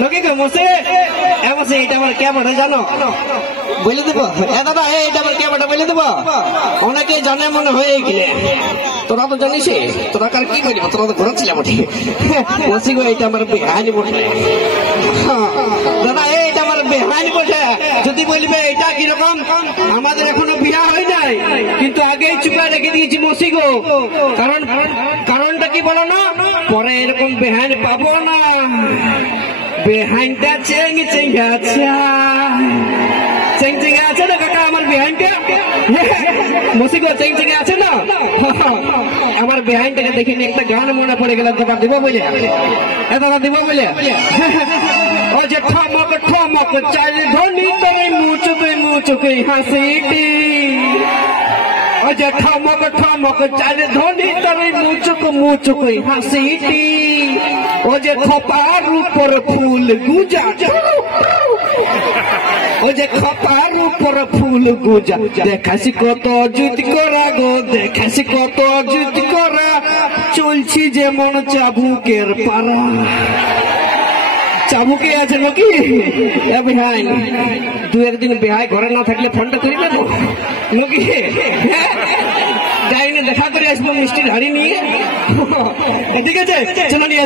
নাকি মসে মসে এটা আমার কে বটে জানো বলে দেবো দাদা এটা আমার কে বটে বলে দেবো অনেকে জানে মনে হয়ে গেলে তোরা তো জানিস তোরা কার কি করিব তোরা তো ঘরে ছিল বটে মসি গো এটা আমার বেহানি বটে দাদা এটা আমার বেহানি বটে যদি বলবে এটা কিরকম আমাদের এখনো বিয়া হয় নাই কিন্তু আগেই চুপা রেখে দিয়েছি মসি গো কারণটা কি বলো না পরে এরকম বেহান পাবো না বেহানটা চেং চেং আছে না কাকা আমার বেহানটা মসি গো চেং চেং আছে না আমার বেহানটাকে দেখে একটা গান মনে পড়ে গেল দাদা দিব বলে দাদা দিব বলে ও যে ঠমক ঠমক চাল ধনি তবে মুচুকে হাসিটি ও যে ঠমক ঠমক চাল ধনি তবে মুচুকে হাসিটি ও যে খপার উপর ফুল গুজা ও যে খপার উপর ফুল গুজা দেখাছি কত জুতি করা গো দেখাছি কত জুতি করা চলছি যেমন চাবুকের পারা চাবুকে আছে নাকি বেহাই দু একদিন বেহাই ঘরে না থাকলে ফোনটা করে দেবো নাকি যাই না দেখা করে আসবো মিষ্টির হাড়ি নিয়ে ঠিক আছে চলো নিয়ে